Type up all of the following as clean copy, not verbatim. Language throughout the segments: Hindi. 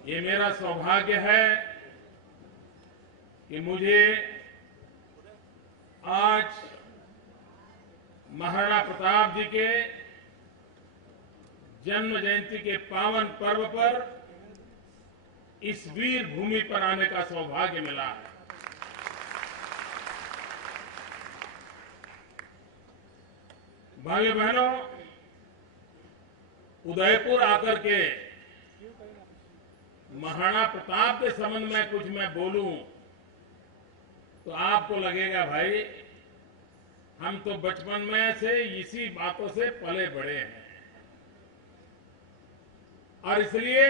ये मेरा सौभाग्य है कि मुझे आज महाराणा प्रताप जी के जन्म जयंती के पावन पर्व पर इस वीर भूमि पर आने का सौभाग्य मिला है। भाइयों बहनों, उदयपुर आकर के महाराणा प्रताप के संबंध में कुछ मैं बोलूं तो आपको लगेगा भाई हम तो बचपन में से इसी बातों से पले बड़े हैं, और इसलिए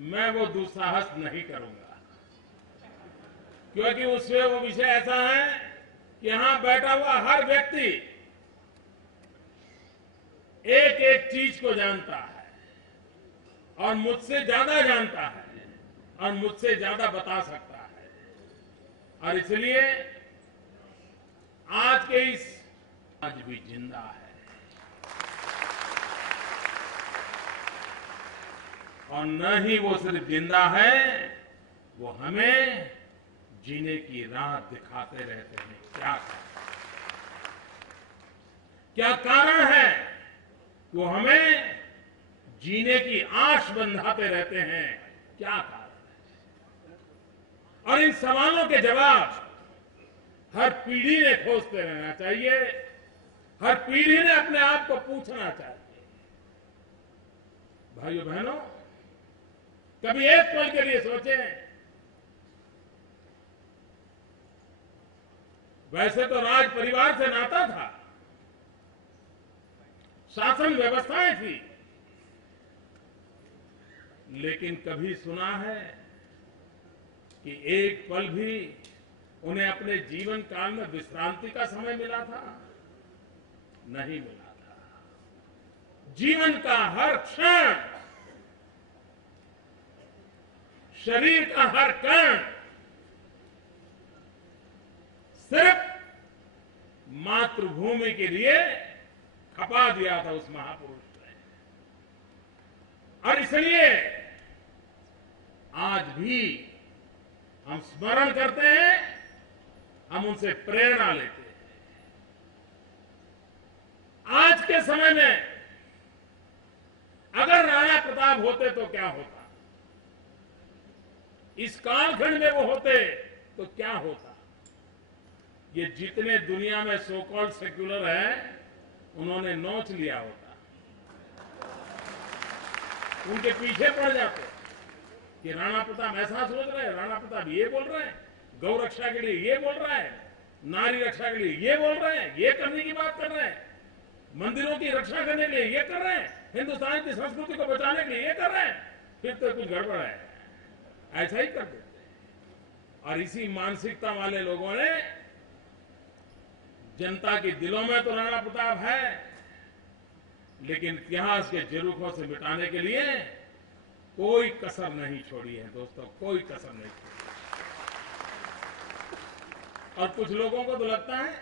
मैं वो दुस्साहस नहीं करूंगा, क्योंकि उसमें वो विषय ऐसा है कि यहां बैठा हुआ हर व्यक्ति एक एक चीज को जानता है और मुझसे ज्यादा जानता है और मुझसे ज्यादा बता सकता है, और इसलिए आज के इस आज भी जिंदा है और न ही वो सिर्फ जिंदा है, वो हमें जीने की राह दिखाते रहते हैं। क्या कारण है? वो हमें जीने की आश बंधाते रहते हैं। क्या कारण है? और इन सवालों के जवाब हर पीढ़ी ने खोजते रहना चाहिए, हर पीढ़ी ने अपने आप को पूछना चाहिए। भाइयों बहनों, कभी एक पल के लिए सोचें, वैसे तो राज परिवार से नाता था, शासन व्यवस्थाएं थी, लेकिन कभी सुना है कि एक पल भी उन्हें अपने जीवन काल में विश्रांति का समय मिला था? नहीं मिला था। जीवन का हर क्षण, शरीर का हर कण सिर्फ मातृभूमि के लिए खपा दिया था उस महापुरुष ने। और इसलिए आज भी हम स्मरण करते हैं, हम उनसे प्रेरणा लेते हैं। आज के समय में अगर राणा प्रताप होते तो क्या होता, इस कालखंड में वो होते तो क्या होता? ये जितने दुनिया में सो कॉल्ड सेक्युलर हैं, उन्होंने नोच लिया होता, उनके पीछे पड़ जाते कि राणा प्रताप ऐसा सोच रहे हैं, राणा प्रताप ये बोल रहे हैं, गौ रक्षा के लिए ये बोल रहा है, नारी रक्षा के लिए ये बोल रहे हैं, ये करने की बात कर रहे हैं, मंदिरों की रक्षा करने के लिए ये कर रहे हैं, हिंदुस्तान की संस्कृति को बचाने के लिए ये कर रहे हैं, फिर तो कुछ गड़बड़ है। ऐसा ही कर देते। और इसी मानसिकता वाले लोगों ने जनता के दिलों में तो राणा प्रताप है, लेकिन इतिहास के झरोखों से मिटाने के लिए कोई कसर नहीं छोड़ी है दोस्तों, कोई कसर नहीं छोड़ी। और कुछ लोगों को तो लगता है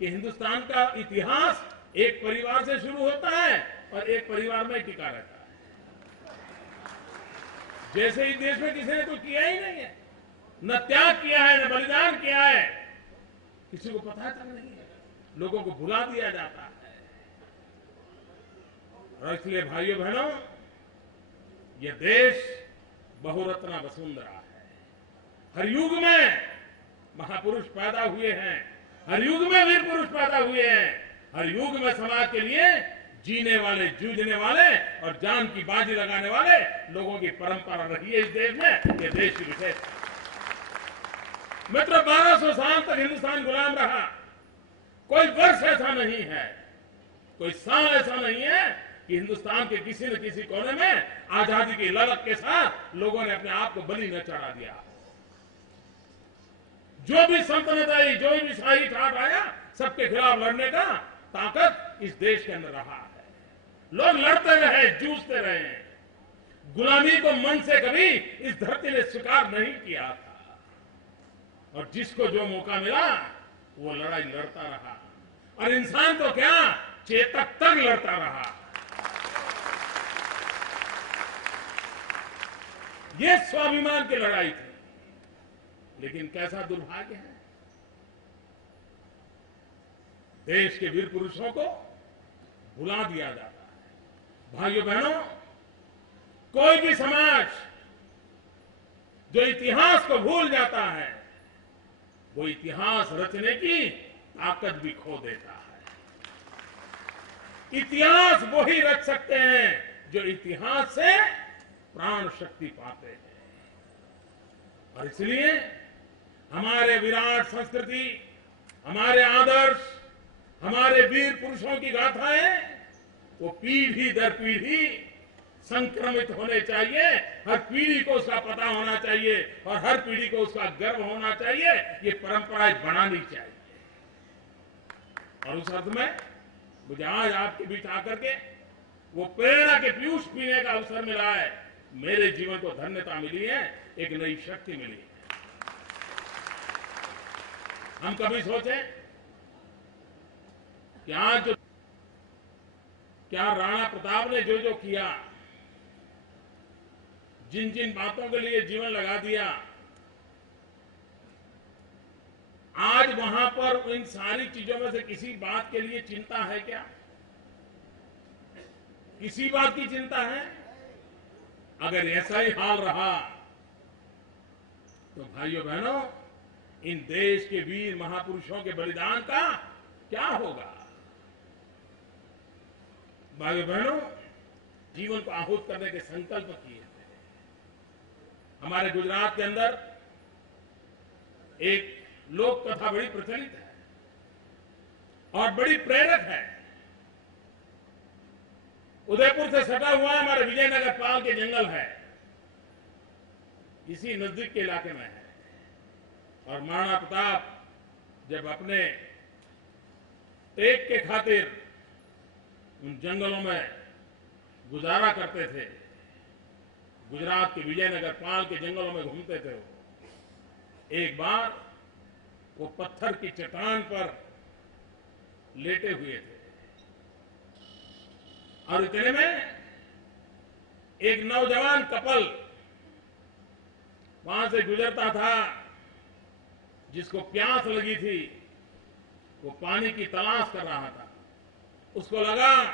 कि हिंदुस्तान का इतिहास एक परिवार से शुरू होता है और एक परिवार में टिका रहता है, जैसे इस देश में किसी ने कुछ किया ही नहीं है, न त्याग किया है, न बलिदान किया है, किसी को पता तक नहीं है, लोगों को भुला दिया जाता है। और इसलिए भाइयों बहनों, ये देश बहुरत्ना वसुंधरा है। हर युग में महापुरुष पैदा हुए हैं, हर युग में वीर पुरुष पैदा हुए हैं, हर युग में समाज के लिए जीने वाले, जूझने वाले और जान की बाजी लगाने वाले लोगों की परंपरा रही है इस देश में। ये देश की विशेषता। मित्रों, 1200 साल तक हिंदुस्तान गुलाम रहा। कोई वर्ष ऐसा नहीं है, कोई साल ऐसा नहीं है कि हिंदुस्तान के किसी न किसी कोने में आजादी की ललक के साथ लोगों ने अपने आप को बलि न चढ़ा दिया। जो भी सल्तनत आई, जो भी शाही ठाट आया, सबके खिलाफ लड़ने का ताकत इस देश के अंदर रहा है। लोग लड़ते रहे, जूझते रहे, गुलामी को मन से कभी इस धरती ने स्वीकार नहीं किया था, और जिसको जो मौका मिला वो लड़ाई लड़ता रहा, और इंसान तो क्या, चेतक तक लड़ता रहा। ये स्वाभिमान की लड़ाई थी। लेकिन कैसा दुर्भाग्य है, देश के वीर पुरुषों को भुला दिया जाता है। भाइयों बहनों, कोई भी समाज जो इतिहास को भूल जाता है, वो इतिहास रचने की ताकत भी खो देता है। इतिहास वो ही रच सकते हैं जो इतिहास से प्राण शक्ति पाते हैं। और इसलिए हमारे विराट संस्कृति, हमारे आदर्श, हमारे वीर पुरुषों की गाथाएं वो पीढ़ी दर पीढ़ी संक्रमित होने चाहिए। हर पीढ़ी को उसका पता होना चाहिए और हर पीढ़ी को उसका गर्व होना चाहिए। ये परंपराएं बनानी चाहिए। और उस अर्थ में मुझे आज आपके बीच आकर के वो प्रेरणा के पीयूष पीने का अवसर मिला है। मेरे जीवन को धन्यता मिली है, एक नई शक्ति मिली है। हम कभी सोचे कि आज जो क्या राणा प्रताप ने जो जो किया, जिन जिन बातों के लिए जीवन लगा दिया, आज वहां पर इन सारी चीजों में से किसी बात के लिए चिंता है क्या? किसी बात की चिंता है? अगर ऐसा ही हाल रहा तो भाइयों बहनों, इन देश के वीर महापुरुषों के बलिदान का क्या होगा? भाइयों बहनों, जीवन को आहूत करने के संकल्प किए थे। हमारे गुजरात के अंदर एक लोक कथा बड़ी प्रचलित है और बड़ी प्रेरक है। उदयपुर से सटा हुआ हमारे विजयनगर पाल के जंगल है, इसी नजदीक के इलाके में है। और महाराणा प्रताप जब अपने टेक के खातिर उन जंगलों में गुजारा करते थे, गुजरात के विजयनगर पाल के जंगलों में घूमते थे, एक बार वो पत्थर की चट्टान पर लेटे हुए थे और इतने में एक नौजवान कपल वहां से गुजरता था, जिसको प्यास लगी थी। वो पानी की तलाश कर रहा था। उसको लगा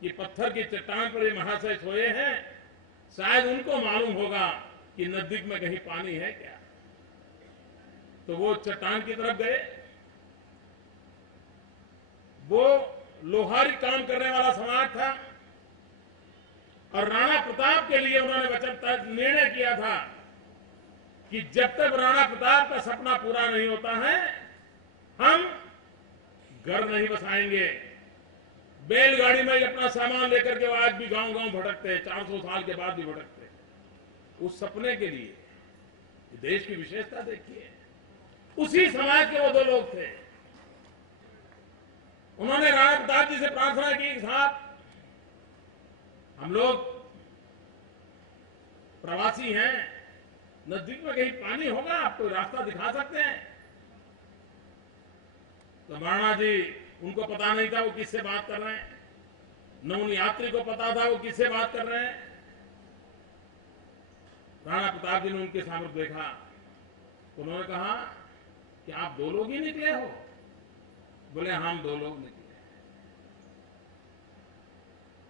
कि पत्थर की चट्टान पर ये महाशय सोए हैं, शायद उनको मालूम होगा कि नजदीक में कहीं पानी है क्या। तो वो चट्टान की तरफ गए। वो लोहारी काम करने वाला समाज था और राणा प्रताप के लिए उन्होंने वचन निर्णय किया था कि जब तक राणा प्रताप का सपना पूरा नहीं होता है, हम घर नहीं बसाएंगे। बैलगाड़ी में अपना सामान लेकर के आज भी गांव गांव भटकते हैं, 400 साल के बाद भी भटकते हैं उस सपने के लिए। देश की विशेषता देखिए, उसी समाज के वो दो लोग थे। उन्होंने राणा प्रताप जी से प्रार्थना की, साहब हम लोग प्रवासी हैं, नजदीक में कहीं पानी होगा, आप कोई रास्ता दिखा सकते हैं? तो महाराणा जी, उनको पता नहीं था वो किससे बात कर रहे हैं, न उन यात्री को पता था वो किससे बात कर रहे हैं। राणा प्रताप जी ने उनके सामने देखा, उन्होंने कहा कि आप दो लोग ही निकले हो? बोले हम दो लोग निकले।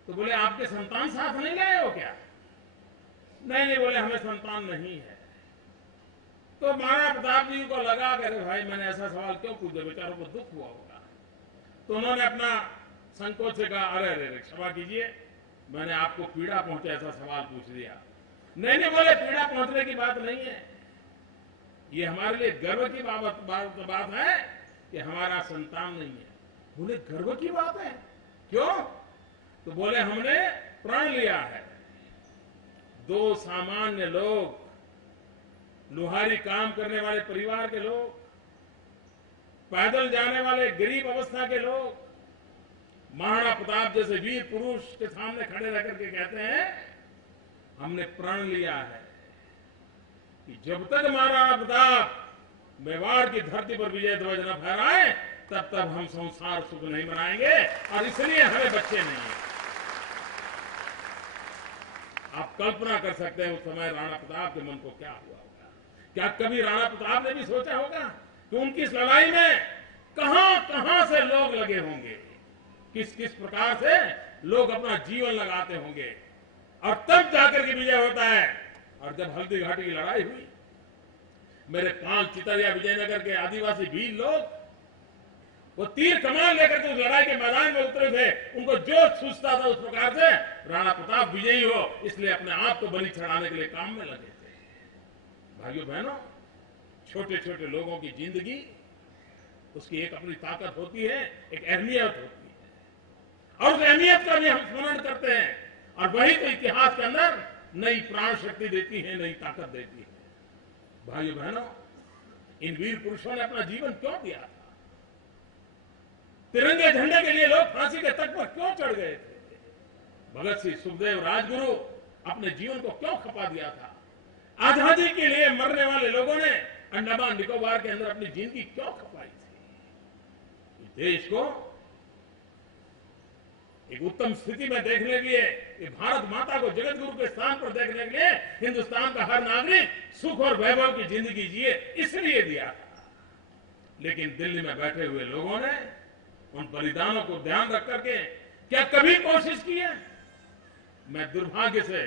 तो बोले आपके संतान साथ नहीं गए हो क्या? नहीं नहीं, बोले हमें संतान नहीं है। तो महाराणा प्रताप जी को लगा कि अरे भाई मैंने ऐसा सवाल क्यों पूछ दिया, बेचारों को दुख हुआ होगा। तो उन्होंने अपना संकोच से कहा, अरे अरे क्षमा कीजिए, मैंने आपको पीड़ा पहुंचे ऐसा सवाल पूछ दिया। नहीं नहीं, बोले पीड़ा पहुंचने की बात नहीं है, ये हमारे लिए गर्व की बात है कि हमारा संतान नहीं है। बोले गर्व की बात है, क्यों? तो बोले हमने प्रण लिया है। दो सामान्य लोग, लोहारी काम करने वाले परिवार के लोग, पैदल जाने वाले गरीब अवस्था के लोग, महाराणा प्रताप जैसे वीर पुरुष के सामने खड़े रह करके कहते हैं हमने प्रण लिया है कि जब तक महाराणा प्रताप मेवाड़ की धरती पर विजय ध्वज न फहराए तब तक हम संसार सुख नहीं मनाएंगे और इसलिए हमें बच्चे नहीं है। आप कल्पना कर सकते हैं उस समय राणा प्रताप के मन को क्या हुआ होगा। क्या कभी राणा प्रताप ने भी सोचा होगा कि उनकी इस लड़ाई में कहां कहां से लोग लगे होंगे, किस किस प्रकार से लोग अपना जीवन लगाते होंगे, और तब जाकर के विजय होता है। और जब हल्दी घाटी की लड़ाई हुई, मेरे 5 चितरिया विजयनगर के आदिवासी वीर लोग वो तीर कमान लेकर के उस लड़ाई के मैदान में उतरे थे। उनको जो सूझता था उस प्रकार से राणा प्रताप विजयी हो, इसलिए अपने आप को बलि चढ़ाने के लिए काम में लगे थे। भाइयों बहनों, छोटे छोटे लोगों की जिंदगी, उसकी एक अपनी ताकत होती है, एक अहमियत होती है, और उस अहमियत का भी हम स्मरण करते हैं। और वही तो इतिहास के अंदर नई प्राण शक्ति देती है, नई ताकत देती है। भाइयों बहनों, इन वीर पुरुषों ने अपना जीवन क्यों दिया था? तिरंगे झंडे के लिए लोग फांसी के तख्त पर क्यों चढ़ गए थे? भगत सिंह, सुखदेव, राजगुरु अपने जीवन को क्यों खपा दिया था? आजादी के लिए मरने वाले लोगों ने अंडमान निकोबार के अंदर अपनी जिंदगी क्यों खपाई थी? इस देश को एक उत्तम स्थिति में देखने के लिए, भारत माता को जगत गुरु के स्थान पर देखने के लिए हिंदुस्तान का हर नागरिक सुख और वैभव की जिंदगी जिए, इसलिए दिया था। लेकिन दिल्ली में बैठे हुए लोगों ने उन बलिदानों को ध्यान रख करके क्या कभी कोशिश की है? मैं दुर्भाग्य से,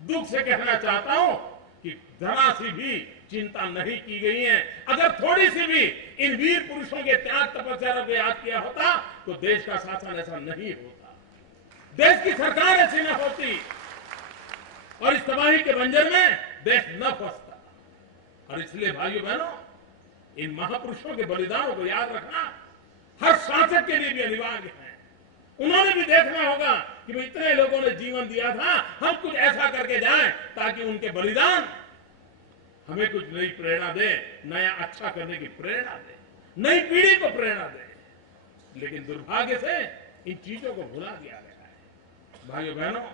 दुख से कहना चाहता हूं कि जरा सी भी चिंता नहीं की गई है। अगर थोड़ी सी भी इन वीर पुरुषों के त्याग तपस्या को याद किया होता तो देश का शासन ऐसा नहीं होता, देश की सरकार ऐसी न होती, और इस तबाही के बंजर में देश न फंसता। और इसलिए भाइयों बहनों, इन महापुरुषों के बलिदानों को याद रखना हर शासक के लिए भी अनिवार्य है। उन्होंने भी देखना होगा कि भाई इतने लोगों ने जीवन दिया था, हम कुछ ऐसा करके जाएं ताकि उनके बलिदान हमें कुछ नई प्रेरणा दे, नया अच्छा करने की प्रेरणा दे, नई पीढ़ी को प्रेरणा दे। लेकिन दुर्भाग्य से इन चीजों को भुला दिया गया है। भाइयों बहनों,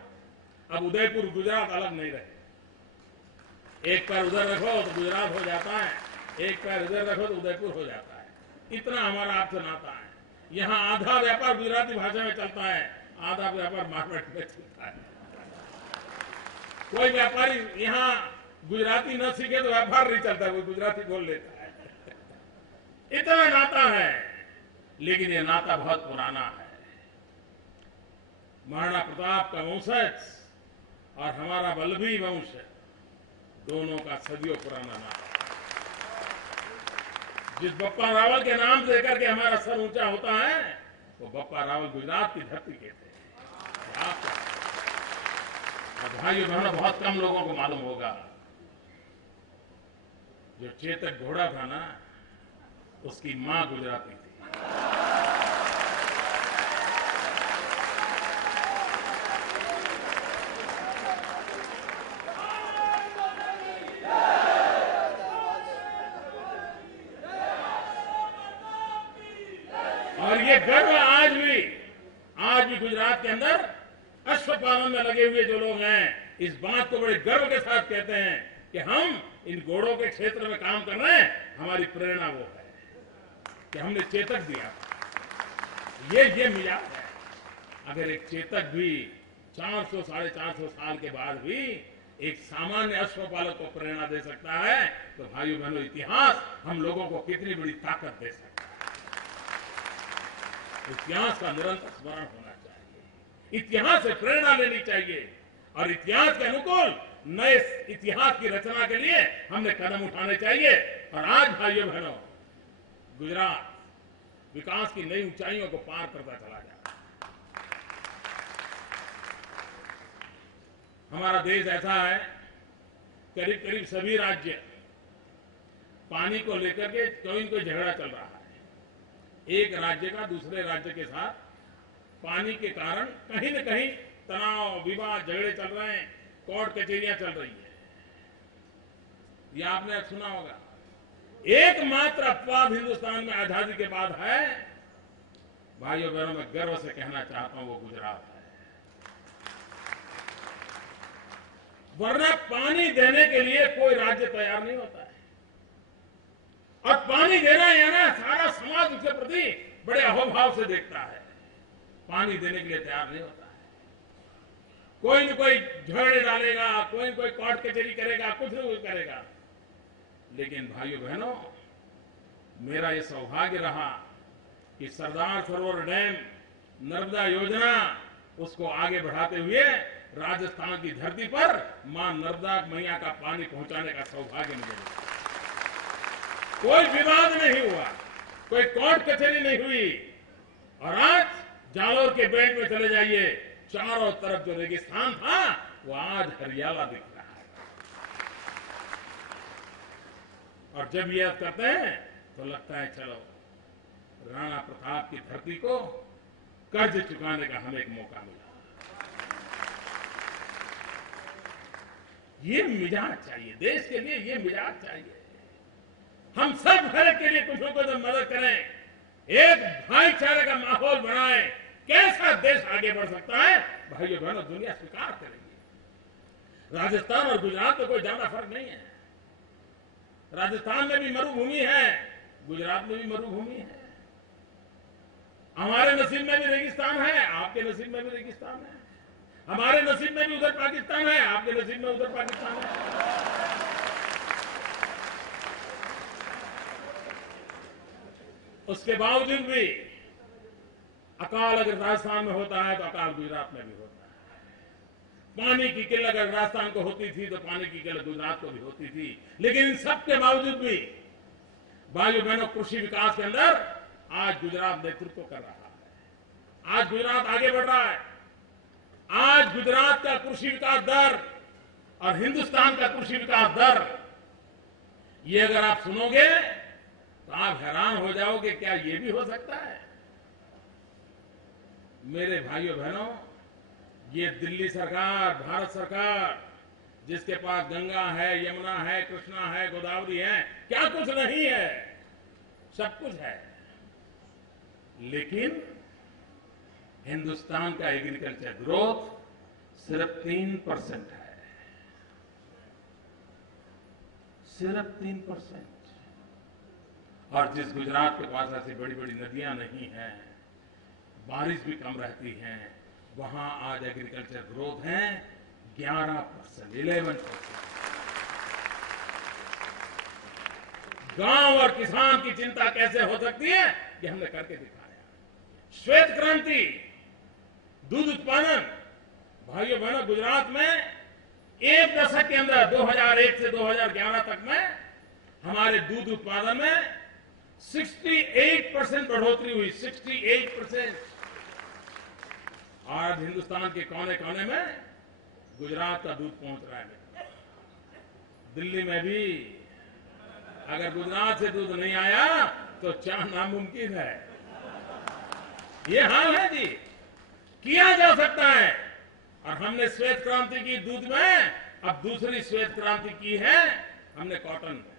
अब उदयपुर गुजरात अलग नहीं रहे। एक पैर उधर रखो तो गुजरात हो जाता है, एक पैर इधर रखो तो उदयपुर हो जाता है। इतना हमारा आपसे नाता है। यहाँ आधा व्यापार गुजराती भाषा में चलता है, आधा व्यापार मारवाड़ी में चलता है। कोई व्यापारी यहाँ गुजराती न सीखे तो व्यापार नहीं चलता, कोई गुजराती बोल लेता है। इतना नाता है, लेकिन ये नाता बहुत पुराना है। महाराणा प्रताप का वंशज और हमारा वल्लभी वंश, दोनों का सदियों पुराना नाता। जिस बप्पा रावल के नाम से लेकर के हमारा सर ऊंचा होता है, वो बप्पा रावल गुजरात की धरती के थे। और भाइयों बहनों, बहुत कम लोगों को मालूम होगा, जो चेतक घोड़ा था ना, उसकी मां गुजराती थी। और ये गर्व आज भी गुजरात के अंदर अश्वपालन में लगे हुए जो लोग हैं, इस बात को बड़े गर्व के साथ कहते हैं कि हम इन घोड़ों के क्षेत्र में काम कर रहे हैं। हमारी प्रेरणा वो है कि हमने चेतक दिया, ये मिजाज है। अगर एक चेतक भी 400 साढ़े 400 साल के बाद भी एक सामान्य अश्वपालक को प्रेरणा दे सकता है, तो भाइयों बहनों, इतिहास हम लोगों को कितनी बड़ी ताकत दे सकता है। इतिहास का निरंतर स्मरण होना चाहिए, इतिहास से प्रेरणा लेनी चाहिए, और इतिहास के अनुकूल नए इतिहास की रचना के लिए हमने कदम उठाने चाहिए। और आज भाइयों बहनों, गुजरात विकास की नई ऊंचाइयों को पार करता चला जा रहा है। हमारा देश ऐसा है, करीब करीब सभी राज्य पानी को लेकर के कोई न कोई झगड़ा चल रहा है। एक राज्य का दूसरे राज्य के साथ पानी के कारण कहीं न कहीं तनाव, विवाद, झगड़े चल रहे हैं, कोर्ट कचहरियां चल रही है। यह आपने सुना होगा। एकमात्र अपवाद हिंदुस्तान में आजादी के बाद है, भाइयों बहनों, मैं गर्व से कहना चाहता हूं, वो गुजरात है। वरना पानी देने के लिए कोई राज्य तैयार नहीं होता है, और पानी देना है ना, सारा समाज उसके प्रति बड़े अहोभाव से देखता है, पानी देने के लिए तैयार नहीं होता है। कोई न कोई झगड़े डालेगा, कोई न कोई कोर्ट कचहरी करेगा, कुछ न कुछ करेगा। लेकिन भाइयों बहनों, मेरा ये सौभाग्य रहा कि सरदार सरोवर डैम, नर्मदा योजना, उसको आगे बढ़ाते हुए राजस्थान की धरती पर मां नर्मदा मैया का पानी पहुंचाने का सौभाग्य मुझे मिला। कोई विवाद नहीं हुआ, कोई कोर्ट कचहरी नहीं हुई। और आज जालोर के बेल्ट में चले जाइए, चारों तरफ जो रेगिस्तान था वो आज हरियाला दिख रहा है। और जब ये करते हैं तो लगता है चलो राणा प्रताप की धरती को कर्ज चुकाने का हमें एक मौका मिला। ये मिजाज चाहिए देश के लिए, ये मिजाज चाहिए। हम सब हर एक के लिए कुछ न कुछ मदद करें, एक भाईचारे का माहौल बनाएं। कैसा देश आगे बढ़ सकता है भाइयों बहनों, दुनिया स्वीकार करेगी। राजस्थान और गुजरात में कोई ज्यादा फर्क नहीं है। राजस्थान में भी मरुभूमि है, गुजरात में भी मरुभूमि है। हमारे नसीब में भी रेगिस्तान है, आपके नसीब में भी रेगिस्तान है। हमारे नसीब में भी उधर पाकिस्तान है, आपके नसीब में उधर पाकिस्तान है। उसके बावजूद भी अकाल अगर राजस्थान में होता है तो अकाल गुजरात में भी होता है। पानी की किल्लत अगर राजस्थान को होती थी तो पानी की किल्लत गुजरात को भी होती थी। लेकिन इन सब के बावजूद भी भाइयों बहनों, कृषि विकास के अंदर आज गुजरात नेतृत्व कर रहा है। आज गुजरात आगे बढ़ रहा है। आज गुजरात का कृषि विकास दर और हिंदुस्तान का कृषि विकास दर, ये अगर आप सुनोगे तो आप हैरान हो जाओगे, क्या ये भी हो सकता है? मेरे भाइयों बहनों, ये दिल्ली सरकार, भारत सरकार, जिसके पास गंगा है, यमुना है, कृष्णा है, गोदावरी है, क्या कुछ नहीं है? सब कुछ है। लेकिन हिंदुस्तान का एग्रीकल्चर ग्रोथ सिर्फ 3% है, सिर्फ 3%। और जिस गुजरात के पास ऐसी बड़ी बड़ी नदियां नहीं हैं, बारिश भी कम रहती है, वहां आज एग्रीकल्चर ग्रोथ है 11%, 11%। गांव और किसान की चिंता कैसे हो सकती है, ये हमने करके दिखाया। श्वेत क्रांति, दूध उत्पादन, भाइयों बहनों, गुजरात में एक दशक के अंदर 2001 से 2011 तक में हमारे दूध उत्पादन में 68% बढ़ोतरी हुई, 68%। आज हिंदुस्तान के कोने कोने में गुजरात का दूध पहुंच रहा है। दिल्ली में भी अगर गुजरात से दूध नहीं आया तो चाह नामुमकिन है। ये हाल है जी, किया जा सकता है। और हमने श्वेत क्रांति की दूध में, अब दूसरी श्वेत क्रांति की है हमने कॉटन में।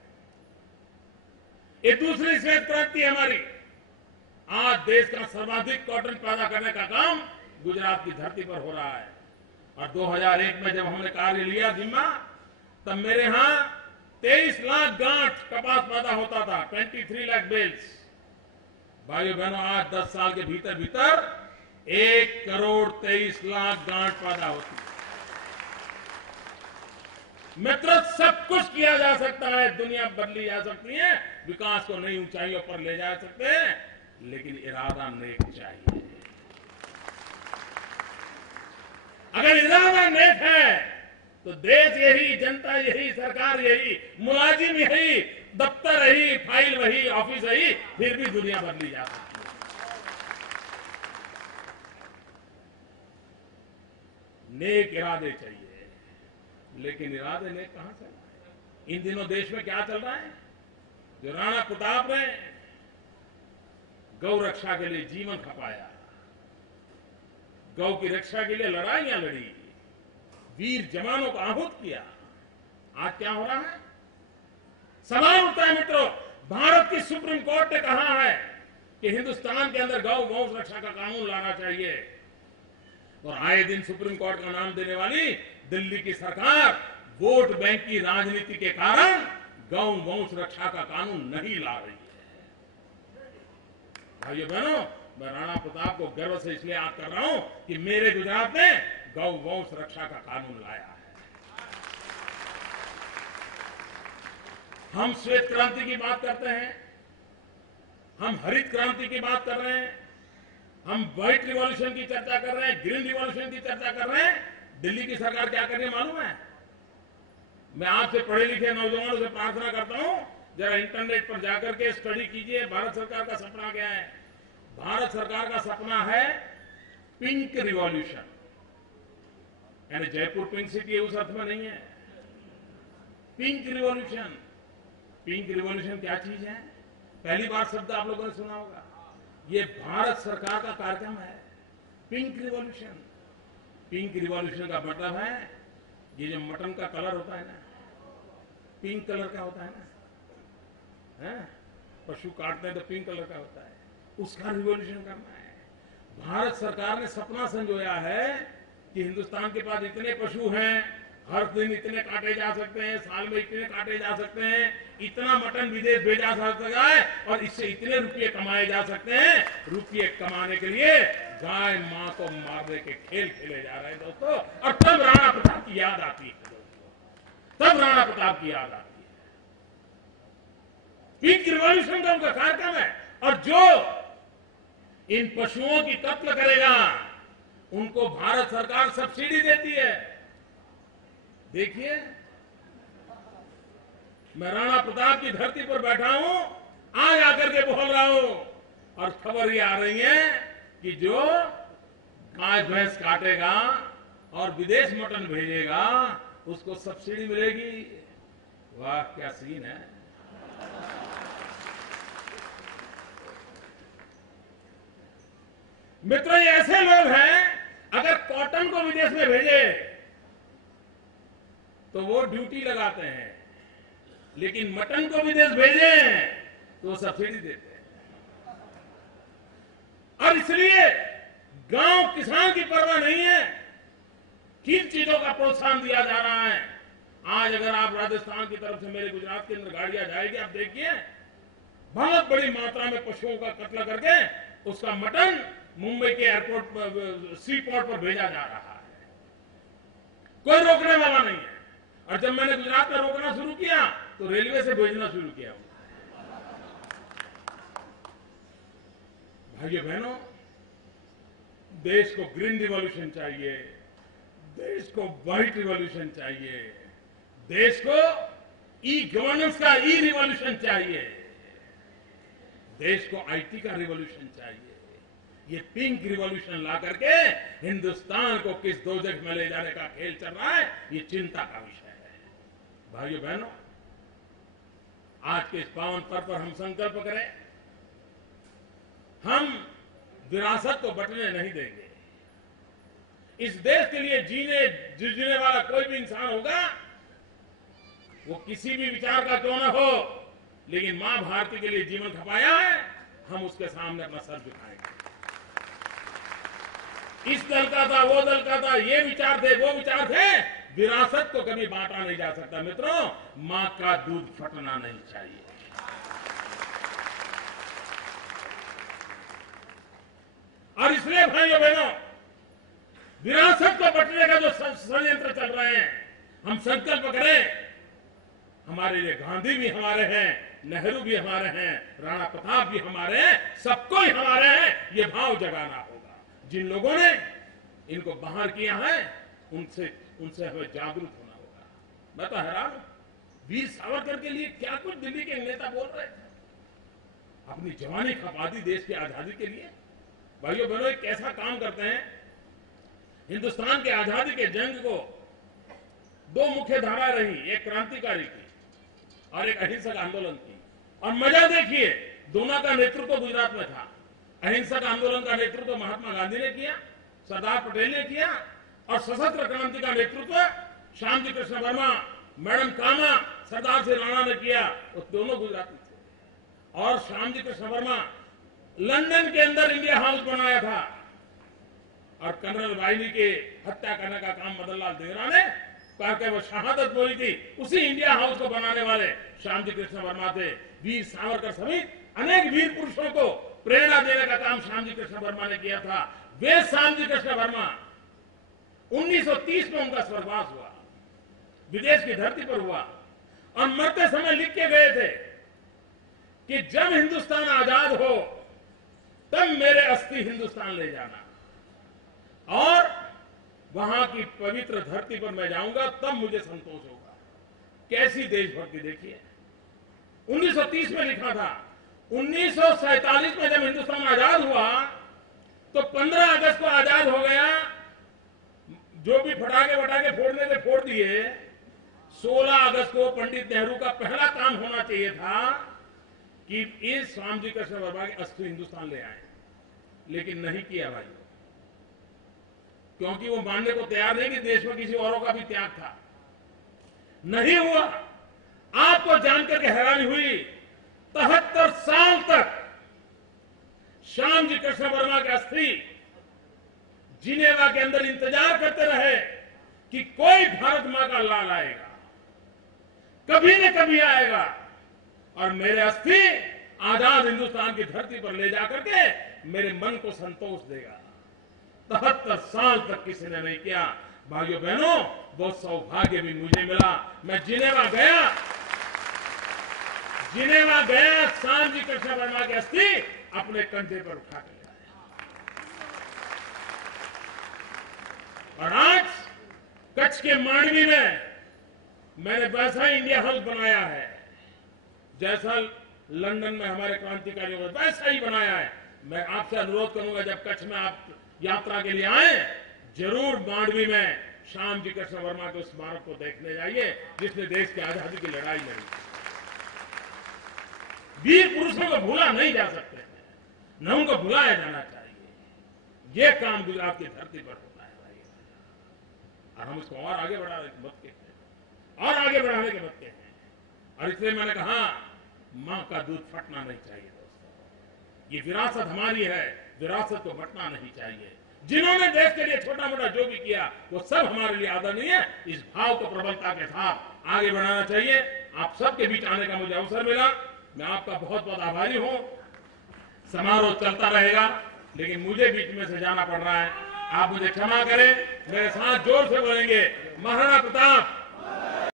ये दूसरी श्वेत क्रांति है हमारी। आज देश का सर्वाधिक कॉटन पैदा करने का काम गुजरात की धरती पर हो रहा है। और 2001 में जब हमने कार्य लिया जिम्मा, तब मेरे यहां 23 लाख गांठ कपास पैदा होता था, 23 लाख बेल्स। भाइयों बहनों, आज 10 साल के भीतर भीतर 1 करोड़ 23 लाख गांठ पैदा होती है। मित्रों, सब कुछ किया जा सकता है, दुनिया बदली जा सकती है, विकास को नई ऊंचाइयों पर ले जा सकते हैं, लेकिन इरादा नेक चाहिए। अगर इरादा नेक है तो देश यही, जनता यही, सरकार यही, मुलाजिम यही, दफ्तर यही, फाइल वही, ऑफिस यही, फिर भी दुनिया बदली जा सकती है। नेक इरादे चाहिए, लेकिन इरादे नेक कहां से लाए? इन दिनों देश में क्या चल रहा है? जो राणा प्रताप ने गौ रक्षा के लिए जीवन खपाया, गौ की रक्षा के लिए लड़ाइयां लड़ी, वीर जवानों को आहूत किया, आज क्या हो रहा है? सवाल उठता है मित्रों, भारत की सुप्रीम कोर्ट ने कहा है कि हिंदुस्तान के अंदर गौ रक्षा का कानून लाना चाहिए, और आए दिन सुप्रीम कोर्ट का नाम देने वाली दिल्ली की सरकार वोट बैंक की राजनीति के कारण गौ रक्षा का कानून नहीं ला रही है। भाइयों बहनों, मैं राणा प्रताप को गर्व से इसलिए याद कर रहा हूं कि मेरे गुजरात में गौ वंश रक्षा का कानून लाया है। हम श्वेत क्रांति की बात करते हैं, हम हरित क्रांति की बात कर रहे हैं, हम व्हाइट रिवॉल्यूशन की चर्चा कर रहे हैं, ग्रीन रिवॉल्यूशन की चर्चा कर रहे हैं। दिल्ली की सरकार क्या कर रही है मालूम है? मैं आपसे पढ़े लिखे नौजवानों से प्रार्थना करता हूं, जरा इंटरनेट पर जाकर के स्टडी कीजिए भारत सरकार का सपना क्या है। भारत सरकार का सपना है पिंक रिवॉल्यूशन, यानी जयपुर पिंक सिटी उस अर्थ में नहीं है। पिंक रिवॉल्यूशन, पिंक रिवॉल्यूशन क्या चीज है? पहली बार शब्द आप लोगों ने सुना होगा। ये भारत सरकार का कार्यक्रम है, पिंक रिवॉल्यूशन। पिंक रिवॉल्यूशन का मतलब है ये जो मटन का कलर होता है ना, पिंक कलर का होता है ना, पशु काटते हैं तो पिंक कलर का होता है, उसका रिवॉल्यूशन करना है। भारत सरकार ने सपना संजोया है कि हिंदुस्तान के पास इतने पशु हैं, हर दिन इतने काटे जा सकते हैं, साल में इतने काटे जा सकते हैं, इतना मटन विदेश भेजा जा सकता है और इससे इतने रुपये कमाए जा सकते हैं। रुपये कमाने के लिए गाय मां को मारने के खेल खेले जा रहे हैं दोस्तों। और तब राणा प्रताप की याद आती है दोस्तों, तब राणा प्रताप की याद आती है। पिंक रिवॉल्यूशन का उनका कार्यक्रम है। और जो इन पशुओं की कत्ल करेगा उनको भारत सरकार सब्सिडी देती है। देखिए, मैं राणा प्रताप की धरती पर बैठा हूं, आज आकर के बोल रहा हूं, और खबर ये आ रही है कि जो गाय भैंस काटेगा और विदेश मटन भेजेगा उसको सब्सिडी मिलेगी। वाह क्या सीन है। मित्रों, ये ऐसे लोग हैं, अगर कॉटन को विदेश में भेजे तो वो ड्यूटी लगाते हैं, लेकिन मटन को विदेश भेजे तो वो सब्सिडी देते हैं। और इसलिए गांव किसान की परवाह नहीं है, किन चीजों का प्रोत्साहन दिया जा रहा है। आज अगर आप राजस्थान की तरफ से मेरे गुजरात के अंदर गाड़ियां जाएगी, आप देखिए बहुत बड़ी मात्रा में पशुओं का कत्ल करके उसका मटन मुंबई के एयरपोर्ट पर, सी पोर्ट पर भेजा जा रहा है। कोई रोकने वाला नहीं है। और जब मैंने गुजरात में रोकना शुरू किया तो रेलवे से भेजना शुरू किया। भाइयों बहनों, देश को ग्रीन रिवॉल्यूशन चाहिए, देश को व्हाइट रिवॉल्यूशन चाहिए, देश को ई गवर्नेंस का ई रिवॉल्यूशन चाहिए, देश को आईटी का रिवॉल्यूशन चाहिए। ये पिंक रिवॉल्यूशन ला करके हिंदुस्तान को किस दोजख में ले जाने का खेल चल रहा है, ये चिंता का विषय है। भाइयों बहनों, आज के इस पावन पर्व पर हम संकल्प करें, हम विरासत को बंटने नहीं देंगे। इस देश के लिए जीने वाला कोई भी इंसान होगा, वो किसी भी विचार का क्यों न हो, लेकिन मां भारती के लिए जीवन खपाया है, हम उसके सामने अपना सर झुकाएंगे। इस दल का था, वो दल का था, ये विचार थे, वो विचार थे, विरासत को कभी बांटा नहीं जा सकता। मित्रों, मां का दूध फटना नहीं चाहिए। और इसलिए भाइयों बहनों, विरासत को बंटने का जो षड्यंत्र चल रहे हैं, हम संकल्प करें, हमारे लिए गांधी भी हमारे हैं, नेहरू भी हमारे हैं, राणा प्रताप भी हमारे हैं, सबको ही हमारे हैं, ये भाव जगाना होगा। जिन लोगों ने इनको बाहर किया है उनसे हमें जागरूक होना होगा। मैं तो हैरान हूं, वीर सावरकर के लिए क्या कुछ दिल्ली के नेता बोल रहे थे, अपनी जवानी खपा दी देश की आजादी के लिए। भाइयों बहनों, एक कैसा काम करते हैं। हिंदुस्तान के आजादी के जंग को दो मुख्य धारा रही, एक क्रांतिकारी की और एक अहिंसक आंदोलन की। और मजा देखिए, दोनों का नेतृत्व गुजरात में था। अहिंसक आंदोलन का नेतृत्व महात्मा गांधी ने किया, सरदार पटेल ने किया, और सशस्त्र क्रांति का नेतृत्व श्यामजी कृष्ण वर्मा, मैडम कामा, सरदार सिंह राणा ने किया। वो दोनों गुजराती थे। और श्यामजी कृष्ण वर्मा लंदन के अंदर इंडिया हाउस बनाया था, और कर्नल वाइली के हत्या करने का काम मदन लाल धिंगरा ने करके वो शहादत बोली थी। उसी इंडिया हाउस को बनाने वाले श्यामजी कृष्ण वर्मा थे। वीर सावरकर समेत अनेक वीर पुरुषों को प्रेरणा देने का काम श्यामजी कृष्ण वर्मा ने किया था। वे श्यामजी कृष्ण वर्मा 1930 में उनका स्वर्गवास हुआ, विदेश की धरती पर हुआ, और मरते समय लिख के गए थे कि जब हिंदुस्तान आजाद हो तब मेरे अस्थि हिंदुस्तान ले जाना, और वहां की पवित्र धरती पर मैं जाऊंगा तब मुझे संतोष होगा। कैसी देशभक्ति देखिए, 1930 में लिखा था। 1947 में जब हिंदुस्तान आजाद हुआ तो 15 अगस्त को आजाद हो गया, जो भी फटाके वटाके फोड़ने थे फोड़ दिए। 16 अगस्त को पंडित नेहरू का पहला काम होना चाहिए था कि इस स्वामी कृष्ण वर्मा की अस्थि हिंदुस्तान ले आए, लेकिन नहीं किया भाइयों, क्योंकि वो मानने को तैयार नहीं कि देश में किसी औरों का भी त्याग था। नहीं हुआ। आपको जानकर के हैरानी हुई, 73 साल तक श्याम जी कृष्ण वर्मा की अस्थि जिनेवा के अंदर इंतजार करते रहे कि कोई भारत मां का लाल आएगा, कभी न कभी आएगा और मेरे अस्थि आजाद हिंदुस्तान की धरती पर ले जाकर के मेरे मन को संतोष देगा। 73 साल तक किसी ने नहीं किया। भाइयों बहनों, वो सौभाग्य भी मुझे मिला। मैं जिनेवा गया, श्याम जी कृष्ण वर्मा की अस्थि अपने कंधे पर उठा कर ले आया। और आज कच्छ के मांडवी में मैंने वैसा इंडिया हाउस बनाया है, जैसा लंदन में हमारे क्रांतिकारियों ने वैसा ही बनाया है। मैं आपसे अनुरोध करूंगा, जब कच्छ में आप यात्रा के लिए आए, जरूर मांडवी में श्याम जी कृष्ण वर्मा के स्मारक को देखने जाइए, जिसने देश की आजादी की लड़ाई लड़ी। वीर पुरुषों को भूला नहीं जा सकते, न उनको भुलाया जाना चाहिए। ये काम गुजरात की धरती पर होता है भाई, और हम इसको और आगे बढ़ाने के मत कहते हैं, और आगे बढ़ाने के मत कहते हैं। और इसलिए मैंने कहा, मां का दूध फटना नहीं चाहिए दोस्तों। ये विरासत हमारी है, विरासत को बंटना नहीं चाहिए। जिन्होंने देश के लिए छोटा मोटा जो भी किया वो सब हमारे लिए आदरणीय है। इस भाव को प्रबलता के साथ आगे बढ़ाना चाहिए। आप सबके बीच आने का मुझे अवसर मिला, मैं आपका बहुत बहुत आभारी हूं। समारोह चलता रहेगा, लेकिन मुझे बीच में से जाना पड़ रहा है, आप मुझे क्षमा करें। मेरे साथ जोर से बोलेंगे, महाराणा प्रताप